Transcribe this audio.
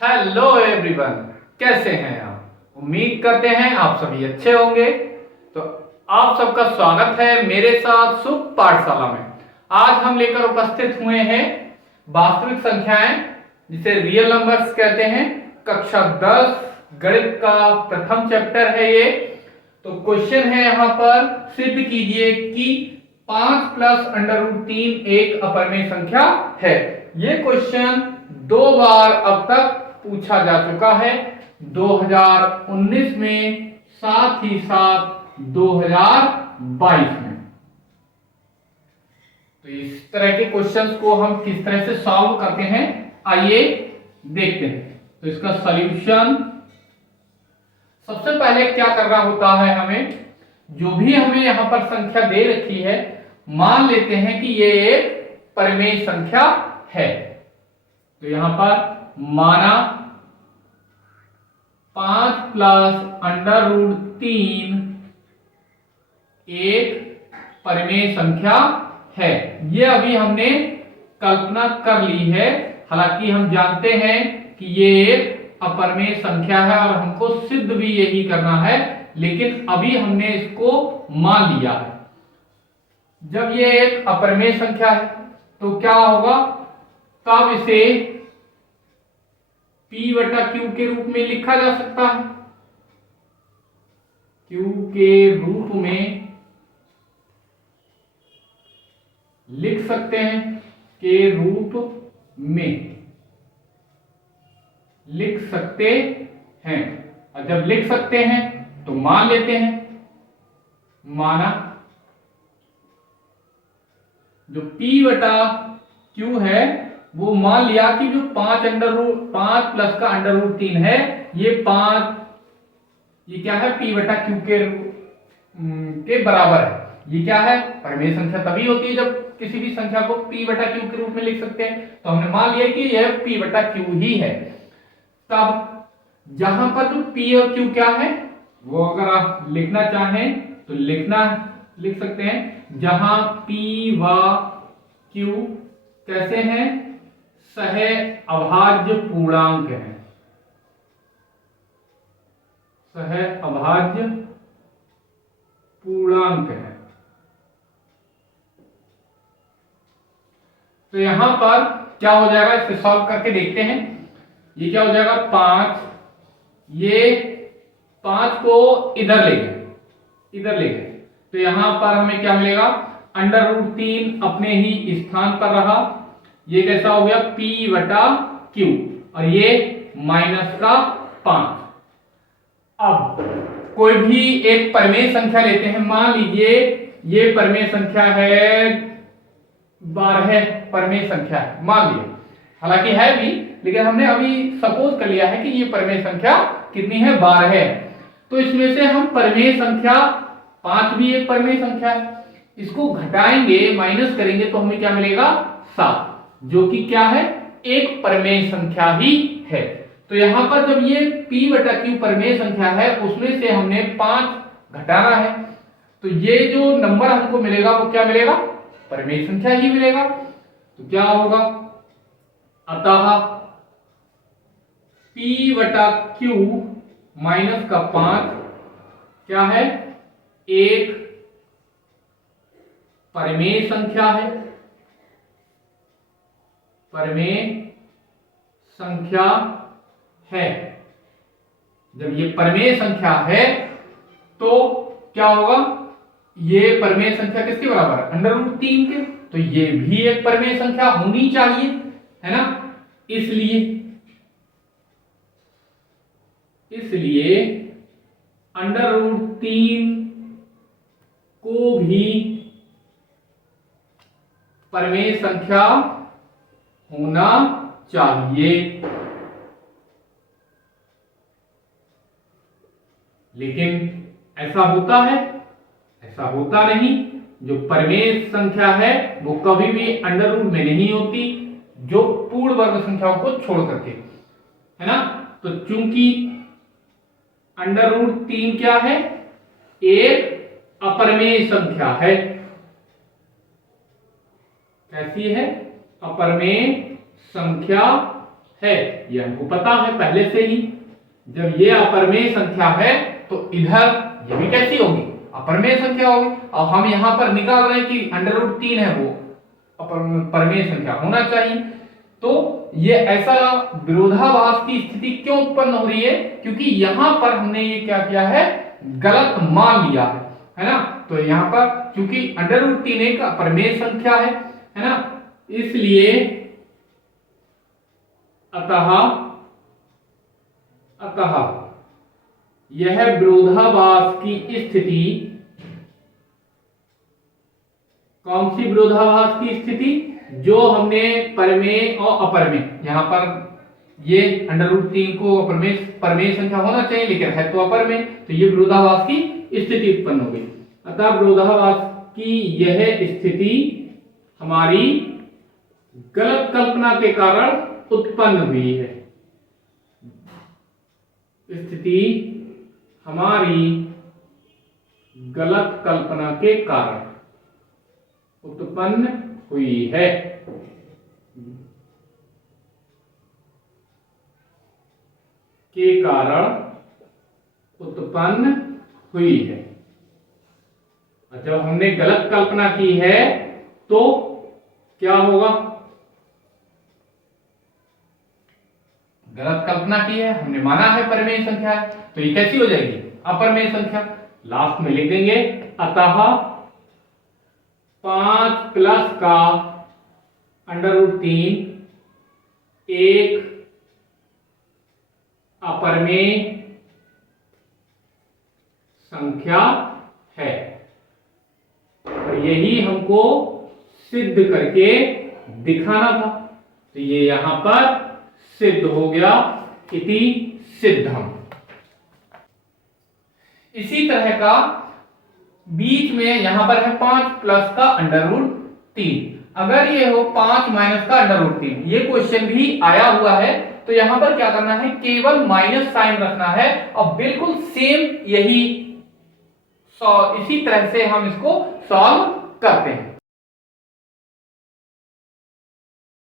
Hello everyone, कैसे हैं आप? उम्मीद करते हैं आप सभी अच्छे होंगे। तो आप सबका स्वागत है मेरे साथ शुभ पाठशाला में। आज हम लेकर उपस्थित हुए हैं वास्तविक संख्याएं, जिसे रियल नंबर्स कहते हैं। कक्षा 10 गणित का प्रथम चैप्टर है ये। तो क्वेश्चन है यहाँ पर, सिद्ध कीजिए कि 5 प्लस अंडर रूट 3 एक अपरिमेय संख्या है। ये क्वेश्चन 2 बार अब तक पूछा जा चुका है, 2019 में, साथ ही साथ 2022 में। तो इस तरह के क्वेश्चंस को हम किस तरह से सॉल्व करते हैं, आइए देखते हैं। तो इसका सॉल्यूशन, सबसे पहले क्या करना होता है, हमें जो भी हमें यहां पर संख्या दे रखी है, मान लेते हैं कि ये एक परिमेय संख्या है। तो यहां पर माना 5 प्लस अंडर रूट 3 एक परिमेय संख्या है। ये अभी हमने कल्पना कर ली है, हालांकि हम जानते हैं कि ये एक अपरिमेय संख्या है और हमको सिद्ध भी यही करना है, लेकिन अभी हमने इसको मान लिया है। जब ये एक अपरिमेय संख्या है तो क्या होगा, तब इसे P बटा Q के रूप में लिखा जा सकता है। Q के रूप में लिख सकते हैं, के रूप में लिख सकते हैं। और जब लिख सकते हैं तो मान लेते हैं, माना जो P बटा Q है वो मान लिया कि जो 5 प्लस का अंडर रूट 3 है, ये 5, ये क्या है, P बटा Q के बराबर है। ये क्या है, परिमेय संख्या तभी होती है जब किसी भी संख्या को P बटा Q के रूप में लिख सकते हैं। तो हमने मान लिया कि यह P बटा Q ही है। तब जहां पर जो P और Q क्या है, वो अगर आप लिखना चाहें तो लिख सकते हैं। जहां P व Q कैसे हैं, सह अभाज्य पूर्णांक है। सह अभाज्य पूर्णांक है। तो यहां पर क्या हो जाएगा, इसे सॉल्व करके देखते हैं। ये क्या हो जाएगा, 5, ये 5 को इधर ले गए, तो यहां पर हमें क्या मिलेगा, अंडर रूट 3 अपने ही स्थान पर रहा। ये कैसा हो गया, P बटा Q, और ये माइनस का 5। अब कोई भी एक परिमेय संख्या लेते हैं, मान लीजिए ये परिमेय संख्या है 12, परिमेय संख्या है मान लीजिए, हालांकि है भी, लेकिन हमने अभी सपोज कर लिया है कि ये परिमेय संख्या कितनी है, 12 है। तो इसमें से हम परिमेय संख्या 5 भी एक परिमेय संख्या है, इसको घटाएंगे, माइनस करेंगे तो हमें क्या मिलेगा, 7, जो कि क्या है, एक परिमेय संख्या ही है। तो यहां पर जब ये P बटा Q परिमेय संख्या है, उसमें से हमने 5 घटाना है, तो ये जो नंबर हमको मिलेगा वो क्या मिलेगा, परिमेय संख्या ही मिलेगा। तो क्या होगा, अतः P बटा Q माइनस का 5 क्या है, एक परिमेय संख्या है। परिमेय संख्या है। जब ये परिमेय संख्या है तो क्या होगा, ये परिमेय संख्या किसके बराबर है, अंडर रूट 3 के, तो ये भी एक परिमेय संख्या होनी चाहिए, है ना। इसलिए अंडर रूट 3 को भी परिमेय संख्या होना चाहिए। लेकिन ऐसा होता है, ऐसा होता नहीं। जो परिमेय संख्या है वो कभी भी अंडर रूट में नहीं होती, जो पूर्ण वर्ग संख्याओं को छोड़ करके, है ना। तो चूंकि अंडर रूट 3 क्या है, एक अपरिमेय संख्या है। कैसी है, अपरिमेय संख्या है, ये हमको पता है पहले से ही। जब ये अपरिमेय संख्या है तो इधर ये भी कैसी होगी, अपरिमेय संख्या होगी। और हम यहाँ पर निकाल रहे हैं कि √3 है वो अपरिमेय संख्या होना चाहिए। तो ये ऐसा विरोधाभास की स्थिति क्यों उत्पन्न हो रही है, क्योंकि यहां पर हमने ये क्या किया है, गलत मान लिया है ना। तो यहां पर क्योंकि √3 एक अपरिमेय संख्या है ना, इसलिए अतः यह विरोधाभास की स्थिति, कौन सी विरोधाभास की स्थिति, जो हमने परिमेय और अपरिमेय, यहां पर ये √3 को परिमेय संख्या होना चाहिए लेकिन है तो अपरिमेय, तो ये विरोधाभास की स्थिति उत्पन्न हो गई। अतः विरोधाभास की यह स्थिति हमारी गलत कल्पना के कारण उत्पन्न हुई है। स्थिति हमारी गलत कल्पना के कारण उत्पन्न हुई है। के कारण उत्पन्न हुई है। जब हमने गलत कल्पना की है तो क्या होगा, गलत कल्पना की है, हमने माना है परिमेय संख्या है, तो ये कैसी हो जाएगी, अपरिमेय संख्या। लास्ट में लिख देंगे अतः 5 प्लस का √3 एक अपरिमेय संख्या है। और यही हमको सिद्ध करके दिखाना था, तो ये यहां पर सिद्ध हो गया, इति सिद्धम। इसी तरह का बीच में यहां पर है 5 प्लस का √3। अगर ये हो 5 माइनस का √3, ये क्वेश्चन भी आया हुआ है, तो यहां पर क्या करना है, केवल माइनस साइन रखना है और बिल्कुल सेम यही इसी तरह से हम इसको सॉल्व करते हैं।